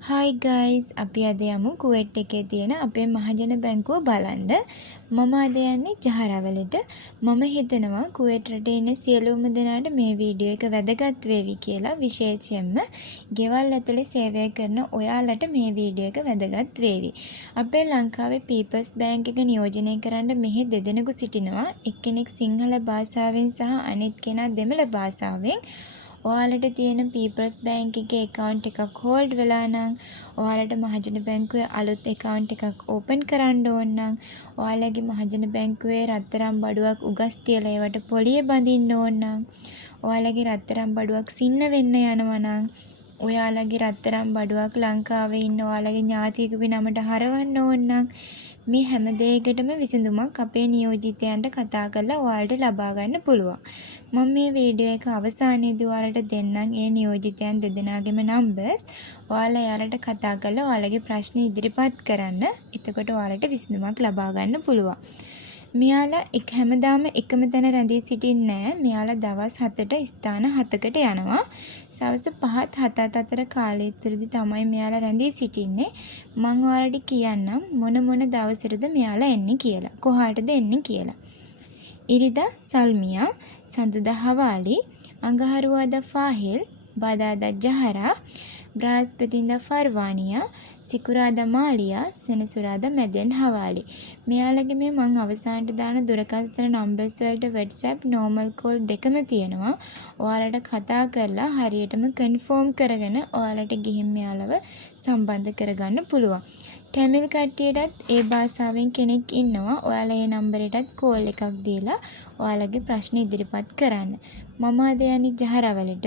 Hi guys, අපි අද යමු කුවේට් එකේ තියෙන අපේ මහජන බැංකුව බලන්න. මම අද යන්නේ ජහරවලට. මම හිතනවා කුවේට් රටේ ඉන්න සියලුම දෙනාට මේ වීඩියෝ එක වැදගත් වේවි කියලා. විශේෂයෙන්ම ගෙවල් ඇතුලේ සේවය කරන ඔයාලට මේ වීඩියෝ එක වැදගත් වේවි. අපේ ලංකාවේ පීපල්ස් බැංක් එක නියෝජනය කරන්න මෙහි දෙදෙනෙකු සිටිනවා. එක්කෙනෙක් සිංහල භාෂාවෙන් සහ අනිත් කෙනා දෙමළ භාෂාවෙන්. ඔයාලට තියෙන පීපල්ස් බැංක් එකේ account එකක් hold වෙලා නම් ඔයාලට මහජන බැංකුවේ අලුත් account එකක් open කරන්න ඕන නම් ඔයාලගේ මහජන බැංකුවේ රත්තරන් බඩුවක් උගස් තියලා ඒවට පොලිය බඳින්න ඕන නම් ඔයාලගේ රත්තරන් බඩුවක් සින්න වෙන්න යනවා නම් ඔයාලගේ රත්තරන් බඩුවක් ලංකාවේ ඉන්න ඔයාලගේ ඥාතියෙකුගේ නමට හරවන්න ඕන නම් මේ හැම දෙයකටම විසඳුමක් අපේ නියෝජිතයන්ට කතා කරලා ඔයාලට ලබා ගන්න පුළුවන්. මම මේ වීඩියෝ එක අවසානයේදී ඔයාලට දෙන්නම් ඒ නියෝජිතයන් දෙදෙනාගේම නම්බර්ස්. ඔයාලා එයාලට කතා කරලා ඔයාලගේ ප්‍රශ්න ඉදිරිපත් කරන්න. එතකොට ඔයාලට විසඳුමක් ලබා ගන්න පුළුවන්. මෙයාලා හැමදාම එකම තැන රැඳී සිටින්නේ නැහැ. මෙයාලා දවස් 7ට ස්ථාන 7කට යනවා. සවස් 5ත් 7ත් අතර කාලය තුරදී තමයි මෙයාලා රැඳී සිටින්නේ. මම ඔයාලට කියන්නම් මොන දවසටද මෙයාලා එන්නේ කියලා. කොහාටද එන්නේ කියලා. ඉරිදා සල්මියා, සඳුදා හවාලි, අඟහරුවාදා ෆාහිල්, බදාදා ජහරා, බ්‍රහස්පතින්දා ෆර්වානියා, සිකුරාදා මාලියා, සෙනසුරාදා මැදෙන් හවාලි. මෙයාලගේ මේ මං අවසානට දාන දුරකථන නම්බර්ස් වලට WhatsApp normal call දෙකම තියෙනවා. ඔයාලට කතා කරලා හරියටම කන්ෆර්ම් කරගෙන ඔයාලට ගිහින් මෙයාලව සම්බන්ධ කරගන්න පුළුවන්. ටැමිල් කට්ටියටත් ඒ භාෂාවෙන් කෙනෙක් ඉන්නවා. ඔයාලා ඒ නම්බරයටත් කෝල් එකක් දීලා ඔයාලගේ ප්‍රශ්න ඉදිරිපත් කරන්න. මම අද යන්නේ ජහරවලට.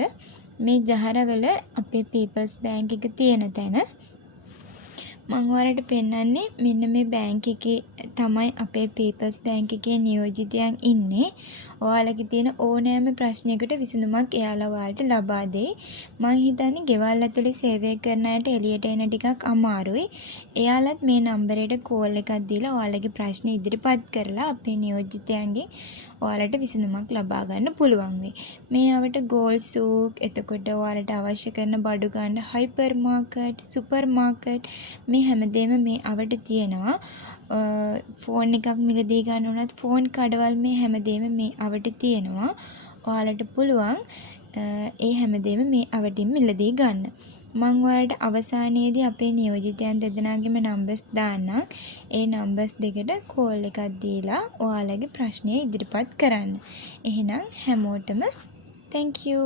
මේ ජහරවල අපේ පීපල්ස් බැංක් එක තියෙන තැන. මම ඔයාලට පෙන්නන්නේ මෙන්න මේ බැංක් එකේ තමයි අපේ පීපල්ස් බැංක් එකේ නියෝජිතයන් ඉන්නේ. ඔයාලගේ තියෙන ඕනෑම ප්‍රශ්නයකට විසඳුමක් එයාලා ඔයාලට ලබා දෙයි. මම හිතන්නේ ගෙවල් ඇතුලේ සේවය කරන අයට එළියට එන ටිකක් අමාරුයි. එයාලත් මේ නම්බරයට කෝල් එකක් දීලා ඔයාලගේ ප්‍රශ්න ඉදිරිපත් කරලා අපේ නියෝජිතයන්ගෙන් ඔයාලට විසඳුමක් ලබා ගන්න පුළුවන් වෙයි. මේ අවට ගෝල් සූක්, එතකොට ඔයාලට අවශ්‍ය කරන බඩු ගන්න හයිපර් මාකට්, සුපර් මාකට් මේ හැමදේම මේ අවට තියෙනවා. ෆෝන් එකක් මිලදී ගන්න උනත් ෆෝන් කඩවල් මේ හැමදේම මේ අවට තියෙනවා. ඔයාලට පුළුවන් ඒ හැමදේම මේ අවටින් මිලදී ගන්න. මම ඔයාලට අවසානයේදී අපේ නියෝජිතයන් දෙදෙනාගේම නම්බර්ස් දාන්නම්. ඒ නම්බර්ස් දෙකට කෝල් එකක් දීලා ඔයාලගේ ප්‍රශ්නය ඉදිරිපත් කරන්න. එහෙනම් හැමෝටම thank you.